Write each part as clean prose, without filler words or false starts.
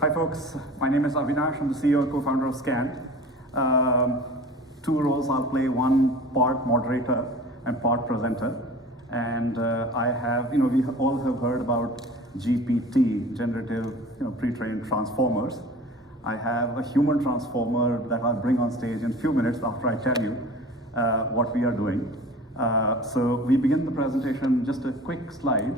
Hi folks, my name is Avinash. I'm the CEO and co-founder of Skan. Two roles I'll play, one part moderator and part presenter. And I have, we all have heard about GPT, generative, pre-trained transformers. I have a human transformer that I'll bring on stage in a few minutes after I tell you what we are doing. So we begin the presentation, just a quick slide.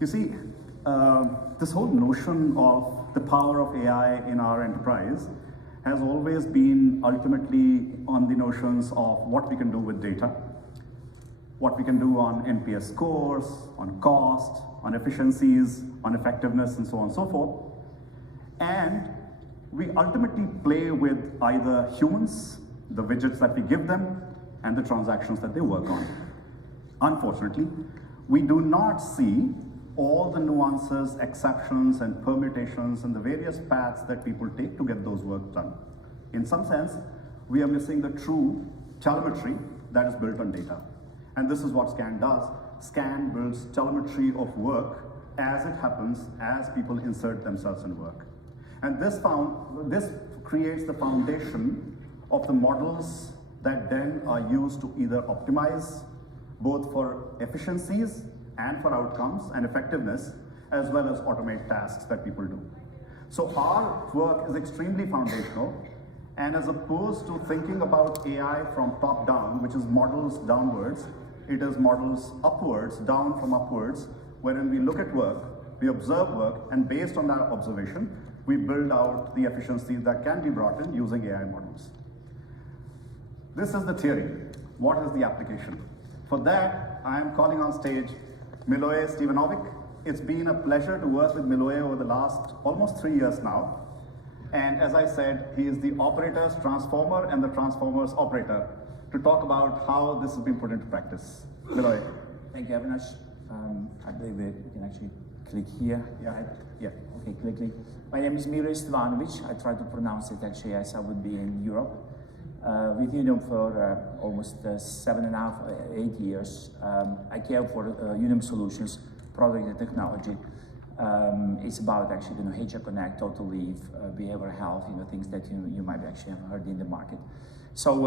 You see, this whole notion of the power of AI in our enterprise has always been ultimately on the notions of what we can do with data, what we can do on NPS scores, on cost, on efficiencies, on effectiveness, and so on and so forth. And we ultimately play with either humans, the widgets that we give them, and the transactions that they work on. Unfortunately, we do not see all the nuances, exceptions, and permutations and the various paths that people take to get those work done. In some sense, we are missing the true telemetry that is built on data. And this is what Skan does. Skan builds telemetry of work as it happens, as people insert themselves in work. And this creates the foundation of the models that then are used to either optimize both for efficiencies and for outcomes and effectiveness, as well as automate tasks that people do. So our work is extremely foundational, and as opposed to thinking about AI from top down, which is models downwards, it is models upwards, down from upwards, wherein we look at work, we observe work, and based on that observation, we build out the efficiencies that can be brought in using AI models. This is the theory. What is the application? For that, I am calling on stage Miloje Stevanovic. It's been a pleasure to work with Miloje over the last almost 3 years now. And as I said, he is the operator's transformer and the transformer's operator to talk about how this has been put into practice. Miloje. Thank you, Avinash. I believe we can actually click here. Yeah. Okay, click. My name is Miloje Stevanovic. I try to pronounce it actually as I would be in Europe. With Unum for almost 7.5, 8 years. I care for Unum Solutions, product and technology. It's about actually HR Connect, total leave, behavioral health, things that you might actually have heard in the market. So,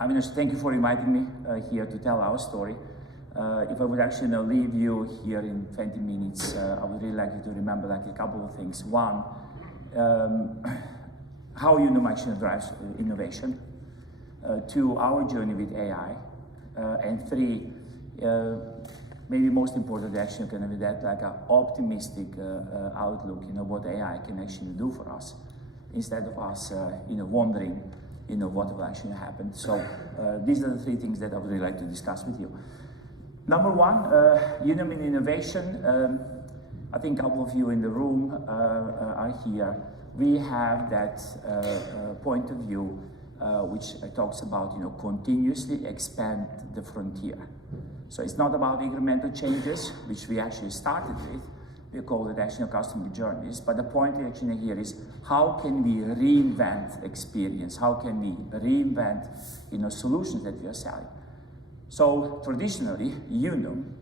Avinash, thank you for inviting me here to tell our story. If I would actually leave you here in 20 minutes, I would really like you to remember a couple of things. One, how Unum actually drives innovation. Two, our journey with AI. And three, maybe most importantly, actually kind of that like an optimistic outlook, what AI can actually do for us, instead of us, wondering, what will actually happen. So these are the three things that I would really like to discuss with you. Number one, Unum in innovation. I think a couple of you in the room are here. We have that point of view which talks about continuously expand the frontier. So it's not about incremental changes, which we actually started with. We call it actually customer journeys. But the point actually here is how can we reinvent experience? How can we reinvent solutions that we are selling? So traditionally, Unum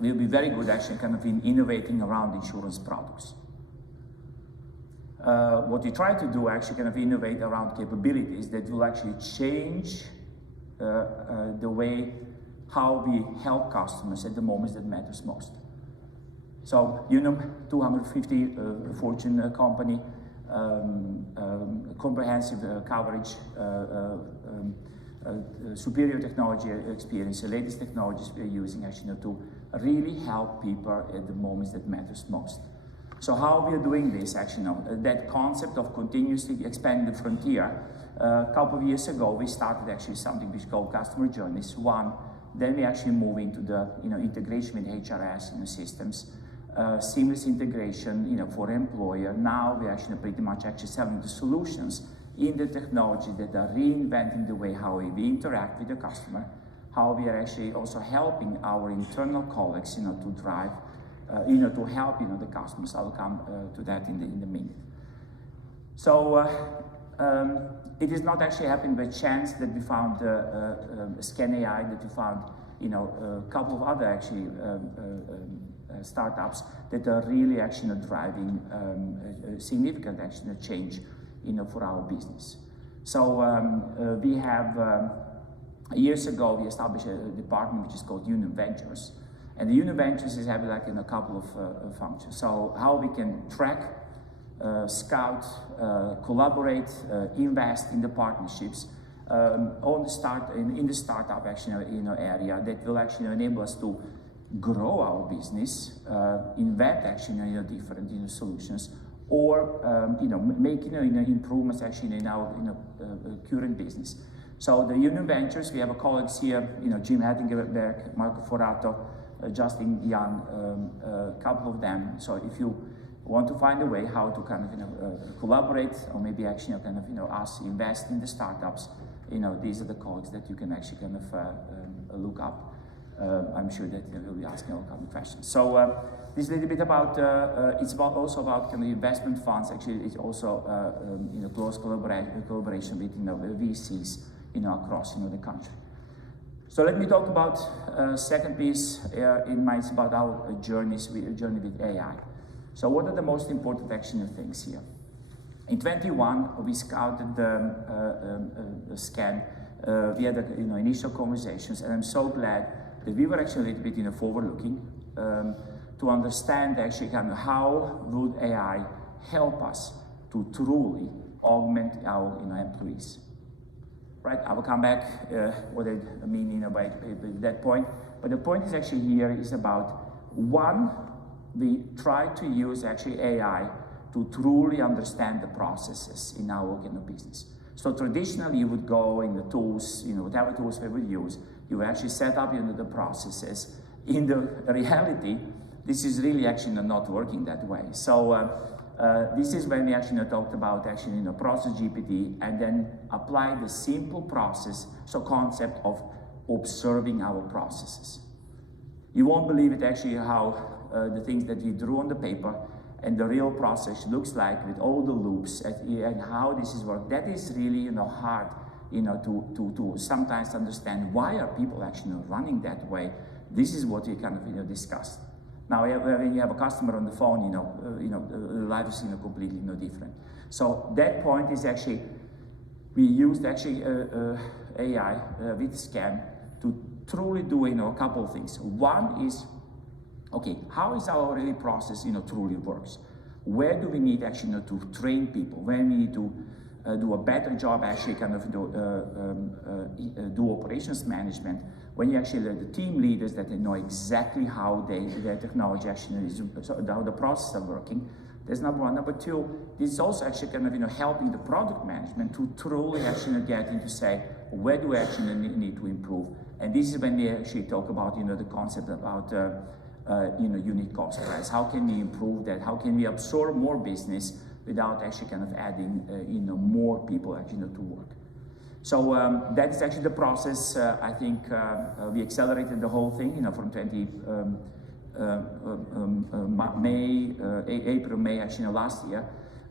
will be very good actually kind of in innovating around insurance products. What we try to do actually kind of innovate around capabilities that will actually change the way how we help customers at the moments that matters most. So Unum, 250 Fortune company, comprehensive coverage, superior technology experience, the latest technologies we're using actually to really help people at the moments that matters most. So how we are doing this actually that concept of continuously expanding the frontier, a couple of years ago we started actually something which is called customer journeys. One, then we actually move into the integration with HRS systems, seamless integration for employer. Now we actually pretty much actually selling the solutions in the technology that are reinventing the way how we interact with the customer, how we are actually also helping our internal colleagues to drive to help the customers. I'll come to that in the minute. So it is not actually happening by chance that we found Skan AI, that we found a couple of other actually startups that are really actually driving a significant actually change, for our business. So we have, years ago, we established a department which is called Unum Ventures. And the Unum Ventures is having like in a couple of functions. So how we can track, scout, collaborate, invest in the partnerships in the startup actually area that will actually enable us to grow our business, invent actually different solutions, or make improvements actually in our current business. So the Unum Ventures, we have colleagues here, Jim Hattingberg, Marco Forato, Justin Young, a couple of them. So if you want to find a way how to kind of collaborate, or maybe actually kind of us invest in the startups, these are the colleagues that you can actually kind of look up. I'm sure that you'll be asking all kinds of questions. So this is a little bit about, it's also about kind of investment funds. Actually, it's also close collaboration with VCs across the country. So let me talk about second piece in mind. It's about our journey with AI. So what are the most important action things here? In 21, we scouted the Skan. We had initial conversations, and I'm so glad that we were actually a little bit forward-looking to understand actually kind of how would AI help us to truly augment our employees. Right? I will come back what I mean by that point. But the point is actually here is about one, we try to use actually AI to truly understand the processes in our business. So traditionally, you would go in the tools, whatever tools we would use, you actually set up the processes. In the reality, this is really actually not working that way. So this is when we actually talked about actually process GPT, and then apply the simple process, so concept of observing our processes. You won't believe it actually how the things that we drew on the paper and the real process looks like with all the loops and how this is work. That is really hard to sometimes understand why are people actually running that way. This is what we kind of discussed. Now when you have a customer on the phone, life is completely different. So that point is actually we used actually AI with Skan to truly do a couple of things. One is, okay, how is our really process truly works? Where do we need actually to train people? Where we need to do a better job actually kind of do operations management, when you actually let the team leaders that they know exactly how their technology actually is, so how the processes are working. That's number one. Number two, this is also actually kind of helping the product management to truly actually get into say, where do we actually need to improve? And this is when we actually talk about the concept about unit cost price. How can we improve that? How can we absorb more business without actually kind of adding more people actually to work? So that is actually the process. I think we accelerated the whole thing, from April, May actually last year.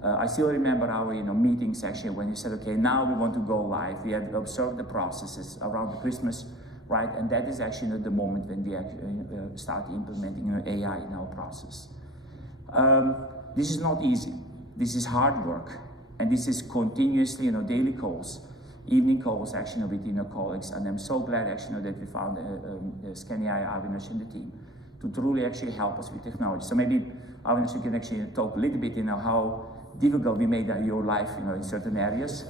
I still remember our meetings actually when you said, okay, now we want to go live. We have observed the processes around Christmas, right? And that is actually the moment when we actually start implementing AI in our process. This is not easy. This is hard work, and this is continuously, daily calls, evening calls actually with colleagues. And I'm so glad actually that we found Skan AI, Avinash and the team to truly actually help us with technology. So maybe Avinash, you can actually talk a little bit, how difficult we made your life, in certain areas,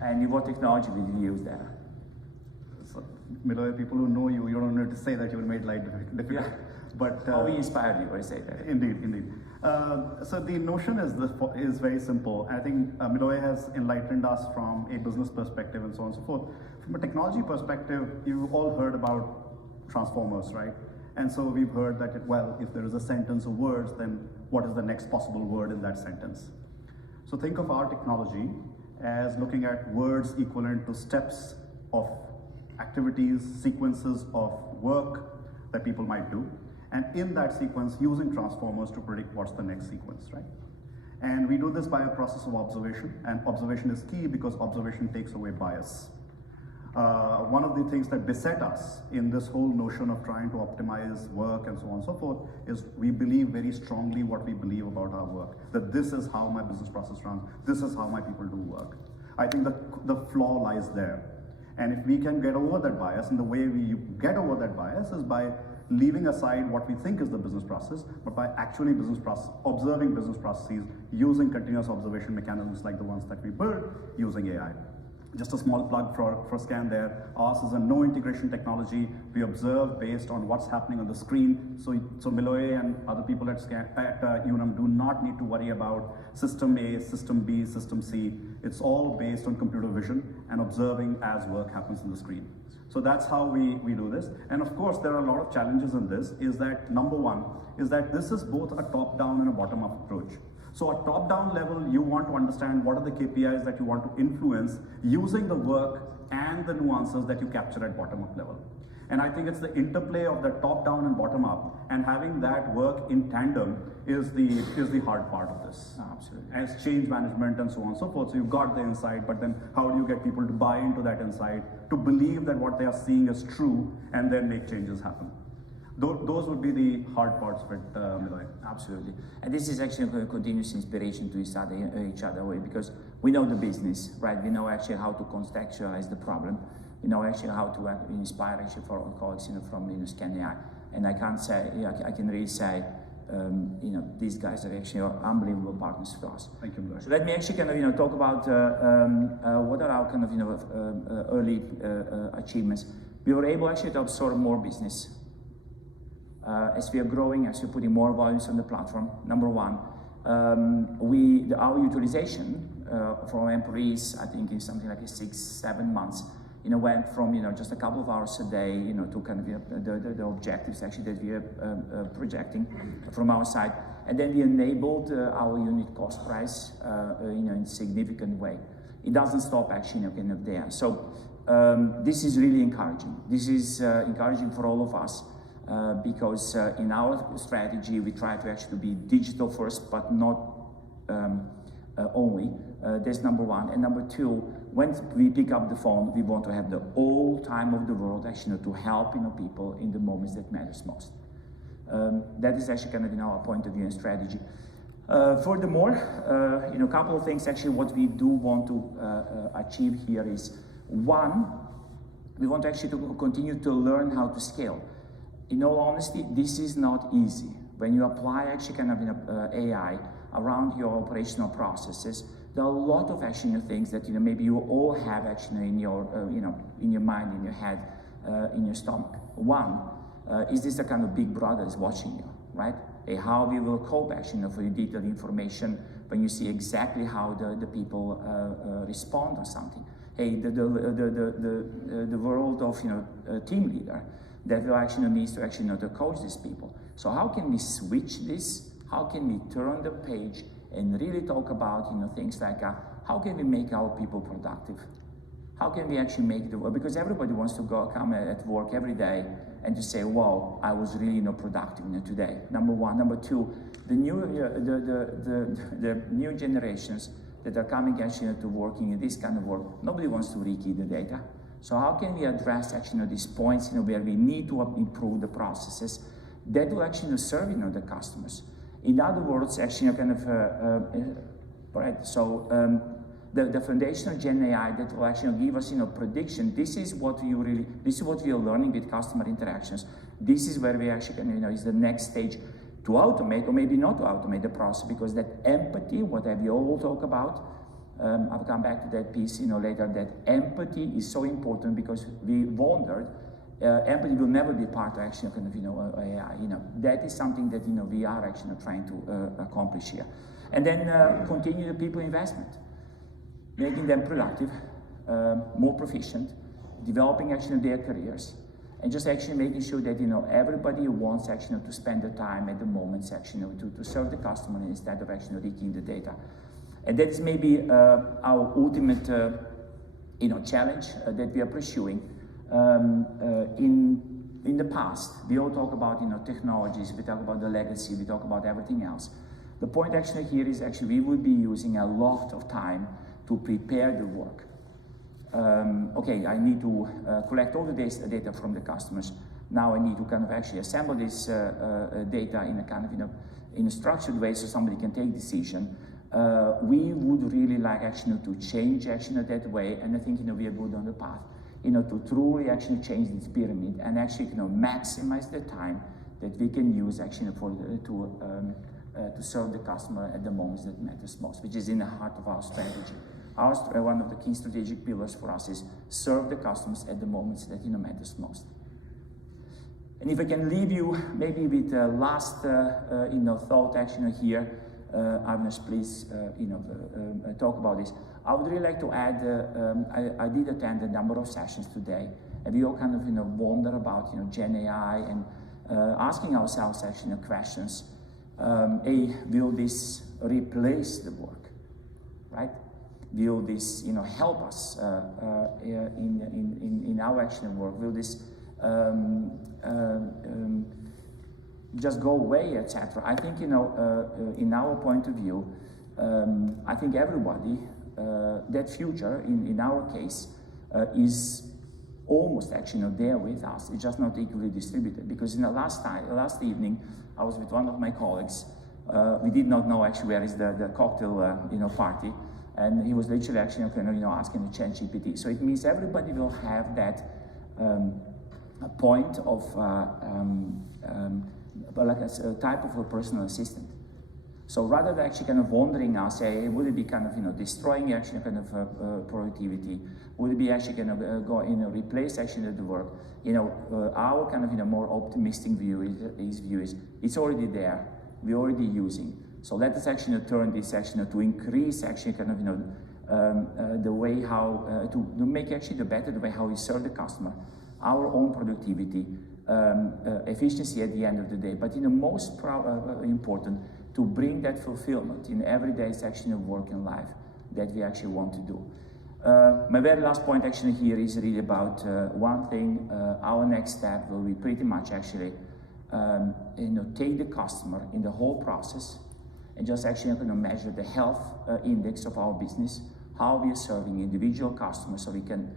and what technology we use there. So, Miloje, people who know you, you don't need to say that you made life difficult. Yeah. But we inspired you, I say that. Indeed, indeed. So the notion is very simple. I think Miloje has enlightened us from a business perspective and so on and so forth. From a technology perspective, you've all heard about transformers, right? And so we've heard that, if there is a sentence of words, then what is the next possible word in that sentence? So think of our technology as looking at words equivalent to steps of activities, sequences of work that people might do. And in that sequence, using transformers to predict what's the next sequence, right? And we do this by a process of observation, and observation is key because observation takes away bias. One of the things that beset us in this whole notion of trying to optimize work and so on and so forth is we believe very strongly what we believe about our work, that this is how my business process runs, this is how my people do work. I think the flaw lies there. And if we can get over that bias, and the way we get over that bias is by leaving aside what we think is the business process, but by actually observing business processes using continuous observation mechanisms like the ones that we build using AI. Just a small plug for Skan there. Ours is a no integration technology. We observe based on what's happening on the screen. So Miloje and other people at Unum do not need to worry about system A, system B, system C. It's all based on computer vision and observing as work happens on the screen. So that's how we do this. And of course, there are a lot of challenges in this, is that number one, is that this is both a top-down and a bottom-up approach. So at top-down level, you want to understand what are the KPIs that you want to influence using the work and the nuances that you capture at bottom-up level. And I think it's the interplay of the top-down and bottom-up, and having that work in tandem is the hard part of this. Absolutely. As change management and so on and so forth. So you've got the insight, but then how do you get people to buy into that insight, to believe that what they are seeing is true, and then make changes happen? Those would be the hard parts of it, Miloje. Absolutely. And this is actually a continuous inspiration to each other way, because we know the business, right? We know actually how to contextualize the problem. We know actually how to inspire actually for our colleagues from Skan AI. And I can't say, I can really say, these guys are actually unbelievable partners for us. Thank you, Miloje. So let me actually kind of talk about what are our kind of early achievements. We were able actually to absorb more business. As we are growing, as we're putting more volumes on the platform, number one, our utilization for employees, I think in something like 6-7 months, went from just a couple of hours a day, to kind of the objectives actually that we are projecting from our side, and then we enabled our unit cost price, in a significant way. It doesn't stop actually kind of there. So this is really encouraging. This is encouraging for all of us. Because in our strategy, we try to actually be digital first, but not only. That's number one. And number two, when we pick up the phone, we want to have the whole time of the world actually to help people in the moments that matters most. That is actually kind of our point of view and strategy. Furthermore, a couple of things actually what we do want to achieve here is, one, we want actually to continue to learn how to scale. In all honesty, this is not easy. When you apply actually kind of AI around your operational processes, there are a lot of actually things that maybe you all have actually in your in your mind, in your head, in your stomach. One, is this a kind of big brother is watching you, right? How we will cope actually for the detailed information when you see exactly how the people respond or something. The world of team leader that will actually needs to actually to coach these people. So how can we switch this? How can we turn the page and really talk about things like how can we make our people productive? How can we actually make the work? Because everybody wants to come at work every day and to say, "Wow, I was really productive today." Number one. Number two, the new generations that are coming actually to working in this kind of work, nobody wants to rekey the data. So how can we address actually these points where we need to improve the processes that will actually serve the customers? In other words, actually kind of right. So the foundational Gen AI that will actually give us prediction. This is what we are learning with customer interactions. This is where we actually can is the next stage to automate, or maybe not to automate the process, because that empathy, what we all talk about. I'll come back to that piece later, that empathy is so important, because we wondered, empathy will never be part of actually kind of AI. That is something that we are actually trying to accomplish here. And then continue the people investment, making them productive, more proficient, developing actually their careers, and just actually making sure that everybody wants actually to spend the time at the moments actually to serve the customer instead of actually leaking the data. And that is maybe our ultimate challenge that we are pursuing. In the past, we all talk about technologies, we talk about the legacy, we talk about everything else. The point actually here is actually we would be using a lot of time to prepare the work. okay, I need to collect all the data from the customers. Now I need to kind of actually assemble this data in a kind of, in a structured way so somebody can take decision. We would really like actually to change actually that way, and I think we are good on the path, to truly actually change this pyramid and actually maximize the time that we can use actually to serve the customer at the moments that matters most, which is in the heart of our strategy. One of the key strategic pillars for us is serve the customers at the moments that matters most. And if I can leave you maybe with the last thought actually here, Avinash, please talk about this. I would really like to add, I did attend a number of sessions today, and we all kind of wonder about Gen AI and asking ourselves actually questions. Will this replace the work, right? Will this help us in our action work? Will this just go away, etc.? I think in our point of view, I think everybody, that future in our case is almost actually there with us. It's just not equally distributed, because in the last evening I was with one of my colleagues. We did not know actually where is the cocktail party, and he was literally actually asking the ChatGPT. So it means everybody will have that a point of like a type of a personal assistant. So rather than actually kind of wondering now, say, would it be kind of destroying actually kind of productivity? Would it be actually going to go replace actually the work? Our kind of more optimistic view is it's already there. We're already using. So let us actually turn this actually to increase actually kind of the way how to make actually the way how we serve the customer, our own productivity, efficiency at the end of the day. But most important, to bring that fulfillment in everyday section of work and life that we actually want to do. My very last point actually here is really about one thing. Our next step will be pretty much actually take the customer in the whole process and just actually measure the health index of our business, how we are serving individual customers, so we can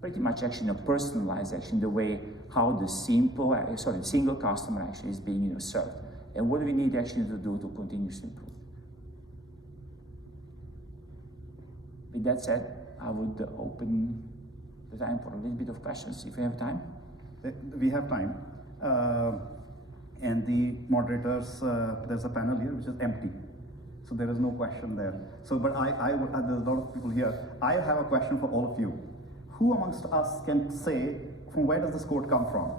pretty much actually personalize actually the way how the single customer actually is being served, and what do we need actually to do to continuously improve. With that said, I would open the time for a little bit of questions, if we have time. We have time. And the moderators, there's a panel here which is empty. So there is no question there. So, but there's a lot of people here. I have a question for all of you. Who amongst us can say, from where does this quote come from?